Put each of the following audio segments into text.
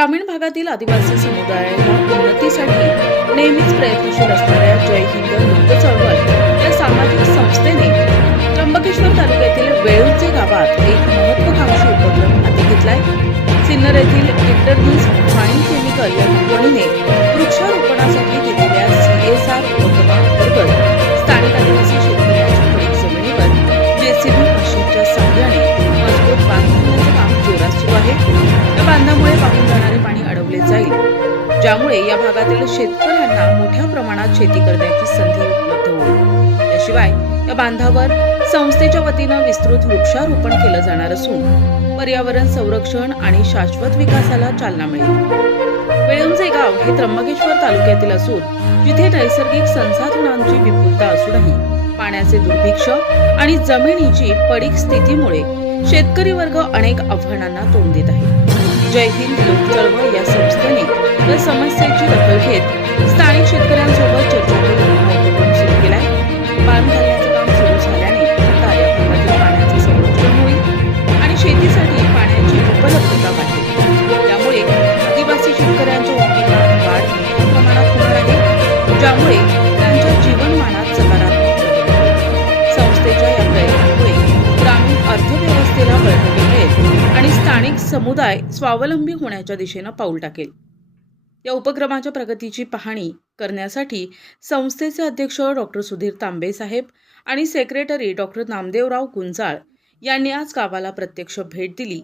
ग्रामीण भागातील आदिवासी समुदायाच्या उन्नतीसाठी नेहमीच प्रयत्नशील असणाऱ्या जय हिंद लोक चळवळ या सामाजिक संस्थेने त्र्यंबकेश्वर तालुक्यातील वेळुंचे गावात एक महत्त्वाकांक्षी उपक्रम हाती घेतलाय. सिन्नर येथील इंटरव्ह्यूज फाईन केमिकल या कंपनीने वृक्षारोपणासाठी घेतलेल्या CSR उपक्रमाअंतर्गत स्थानिक आदिवासी शेतकऱ्यांच्या पडीक जमिनीवर JCB मशीनच्या सहाय्याने मजबूत बांध बांधण्याचं काम जोरात सुरू आहे. या बांधामुळे वाहून जाणारे पाणी अडवले जाईल, ज्यामुळे या भागातील शेतकऱ्यांना मोठ्या प्रमाणात शेती करण्याची संधी उपलब्ध होईल. त्याशिवाय या बांधावर संस्थेच्या वतीनं विस्तृत वृक्षारोपण केलं जाणार असून पर्यावरण संरक्षण आणि शाश्वत विकासाला चालना मिळेल. वेळुंचे गाव हे त्र्यंबकेश्वर तालुक्यातील असून जिथे नैसर्गिक संसाधनांची विपुलता असूनही पाण्याचे दुर्भिक्ष्य आणि जमिनीची पडीक स्थितीमुळे शेतकरी वर्ग अनेक आव्हानांना तोंड देत आहे. जय हिंद लोक चळवळ या संस्थेने या समस्येची दखल घेत स्थानिक शेतकऱ्यांसोबत चर्चा करून हा उपक्रम सुरू केलाय. बांध घालण्याचं काम सुरू झाल्याने आता या भागातील पाण्याचे संरक्षण होईल आणि शेतीसाठी पाण्याची उपलब्धता वाढेल. त्यामुळे आदिवासी शेतकऱ्यांच्या उत्पन्नात वाढ मोठ्या प्रमाणात होणार आहे, ज्यामुळे त्यांच्या जीवनमानात सकारात्मक बदल होईल. संस्थेच्या या प्रयत्नांमुळे ग्रामीण अर्थव्यवस्थेला बळकटी मिळेल आणि स्थानिक समुदाय स्वावलंबी होण्याच्या दिशेनं पाऊल टाकेल. या उपक्रमाच्या प्रगतीची पाहणी करण्यासाठी संस्थेचे अध्यक्ष डॉ. सुधीर तांबे साहेब आणि सेक्रेटरी डॉ. नामदेवराव गुंजाळ यांनी आज गावाला प्रत्यक्ष भेट दिली.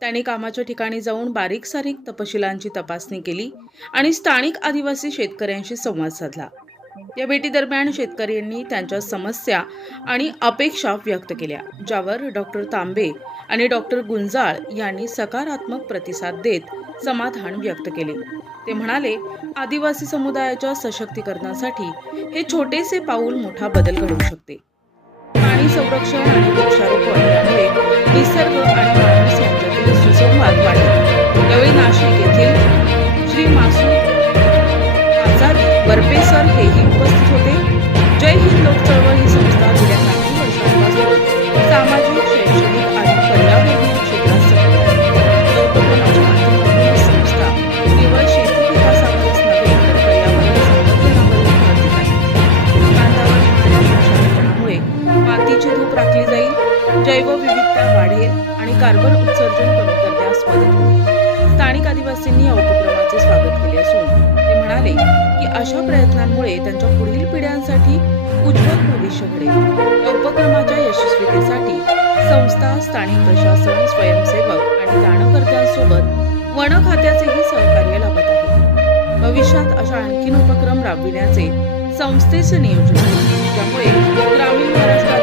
त्यांनी कामाच्या ठिकाणी जाऊन बारीक सारीक तपशिलांची तपासणी केली आणि स्थानिक आदिवासी शेतकऱ्यांशी संवाद साधला. या भेटीदरम्यान शेतकऱ्यांनी त्यांच्या समस्या आणि अपेक्षा व्यक्त केल्या, ज्यावर डॉ. तांबे आणि डॉ. गुंजाळ यांनी सकारात्मक प्रतिसाद देत समाधान व्यक्त केले. ते म्हणाले, आदिवासी समुदायाच्या सशक्तीकरणासाठी हे छोटेसे पाऊल मोठा बदल घडवू शकते. पाणी संरक्षण आणि वृक्षारोपण यामुळे निसर्ग आणि माणूस यांच्यातील सुसंवाद वाढेल. यावेळी नाशिक येथील श्री मासूद आझादी वरपेसर हेही उपस्थित होते. जय हिंद लोक चळवळ ही संस्था गेल्या काही वर्षांपासून सामाजिक, शैक्षणिक आणि पर्यावरणीय क्षेत्रात सक्रिय आहे. या उपक्रमाच्या माध्यमातून ही संस्था केवळ शेती विकासावरच नव्हे तर पर्यावरण संवर्धनावरही भर देत आहे. बांधावर होणाऱ्या वृक्षारोपणामुळे मातीची धूप राखली जाईल, जैवविविधता वाढेल आणि कार्बन उत्सर्जन कमी करण्यास मदत होईल. स्थानिक आदिवासींनी या उपक्रमाचे स्वागत केले असून ते म्हणाले की अशा प्रयत्नांमुळे त्यांच्या पुढील पिढ्यांसाठी उज्ज्वल भविष्य घडेल. या उपक्रमाच्या यशस्वीतेसाठी संस्था, स्थानिक प्रशासन, स्वयंसेवक आणि दानकर्त्यांसोबत वन खात्याचेही सहकार्य लाभत आहे. भविष्यात अशा आणखीन उपक्रम राबविण्याचे संस्थेचे नियोजन आहे, ज्यामुळे ग्रामीण महाराष्ट्रात